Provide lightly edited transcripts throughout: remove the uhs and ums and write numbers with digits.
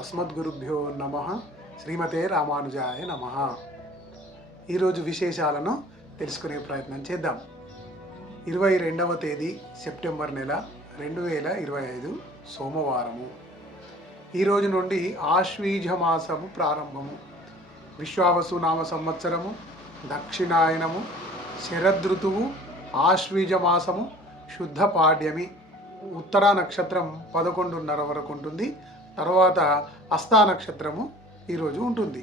అస్మద్గురుభ్యో నమ. శ్రీమతే రామానుజాయ నమ. ఈరోజు విశేషాలను తెలుసుకునే ప్రయత్నం చేద్దాం. 22వ తేదీ సెప్టెంబర్ నెల 2025 సోమవారము. ఈరోజు నుండి ఆశ్వీజ మాసము ప్రారంభము. విశ్వావసు నామ సంవత్సరము, దక్షిణాయనము, శరదృతువు, ఆశ్వీజ మాసము, శుద్ధ పాడ్యమి. ఉత్తరా నక్షత్రం 11:30 వరకు ఉంటుంది. తర్వాత హస్తా నక్షత్రము ఈరోజు ఉంటుంది.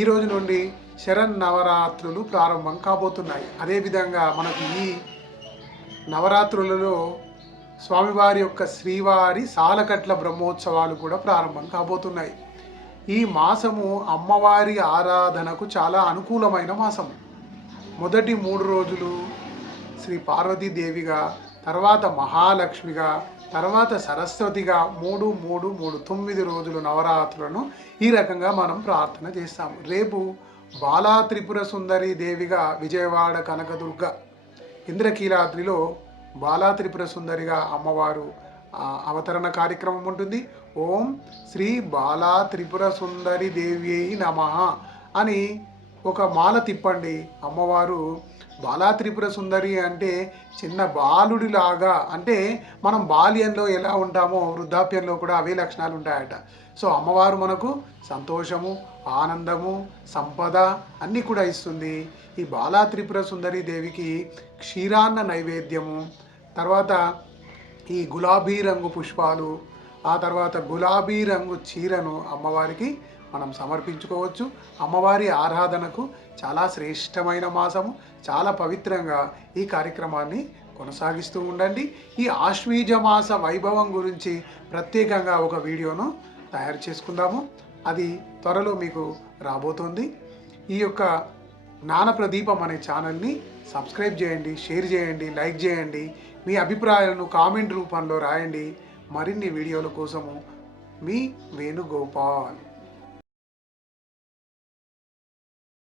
ఈరోజు నుండి శరన్నవరాత్రులు ప్రారంభం కాబోతున్నాయి. అదేవిధంగా మనకు ఈ నవరాత్రులలో స్వామివారి యొక్క శ్రీవారి సాలకట్ల బ్రహ్మోత్సవాలు కూడా ప్రారంభం కాబోతున్నాయి. ఈ మాసము అమ్మవారి ఆరాధనకు చాలా అనుకూలమైన మాసము. మొదటి 3 రోజులు శ్రీ పార్వతీదేవిగా, తర్వాత మహాలక్ష్మిగా, తర్వాత సరస్వతిగా 9 రోజులు నవరాత్రులను ఈ రకంగా మనం ప్రార్థన చేస్తాము. రేపు బాలా త్రిపుర సుందరి దేవిగా విజయవాడ కనకదుర్గ ఇంద్రకీలాద్రిలో బాలా త్రిపుర సుందరిగా అమ్మవారు అవతరణ కార్యక్రమం ఉంటుంది. ఓం శ్రీ బాలా త్రిపుర సుందరి దేవి నమః అని ఒక మాల తిప్పండి. అమ్మవారు బాలా త్రిపుర సుందరి అంటే చిన్న బాలుడిలాగా, అంటే మనం బాల్యంలో ఎలా ఉంటామో వృద్ధాప్యంలో కూడా అవే లక్షణాలు ఉంటాయట. సో అమ్మవారు మనకు సంతోషము, ఆనందము, సంపద అన్నీ కూడా ఇస్తుంది. ఈ బాలా త్రిపుర సుందరి దేవికి క్షీరాన్న నైవేద్యము, తర్వాత ఈ గులాబీ రంగు పుష్పాలు, ఆ తర్వాత గులాబీ రంగు చీరను అమ్మవారికి మనం సమర్పించుకోవచ్చు. అమ్మవారి ఆరాధనకు చాలా శ్రేష్టమైన మాసము. చాలా పవిత్రంగా ఈ కార్యక్రమాన్ని కొనసాగిస్తూ ఉండండి. ఈ ఆశ్వీజ మాస వైభవం గురించి ప్రత్యేకంగా ఒక వీడియోను తయారు చేసుకుందాము. అది త్వరలో మీకు రాబోతోంది. ఈ యొక్క జ్ఞాన ప్రదీపం అనే ఛానల్ని సబ్స్క్రైబ్ చేయండి, షేర్ చేయండి, లైక్ చేయండి. మీ అభిప్రాయాలను కామెంట్ రూపంలో రాయండి. మరిన్ని వీడియోల కోసము మీ వేణుగోపాల్.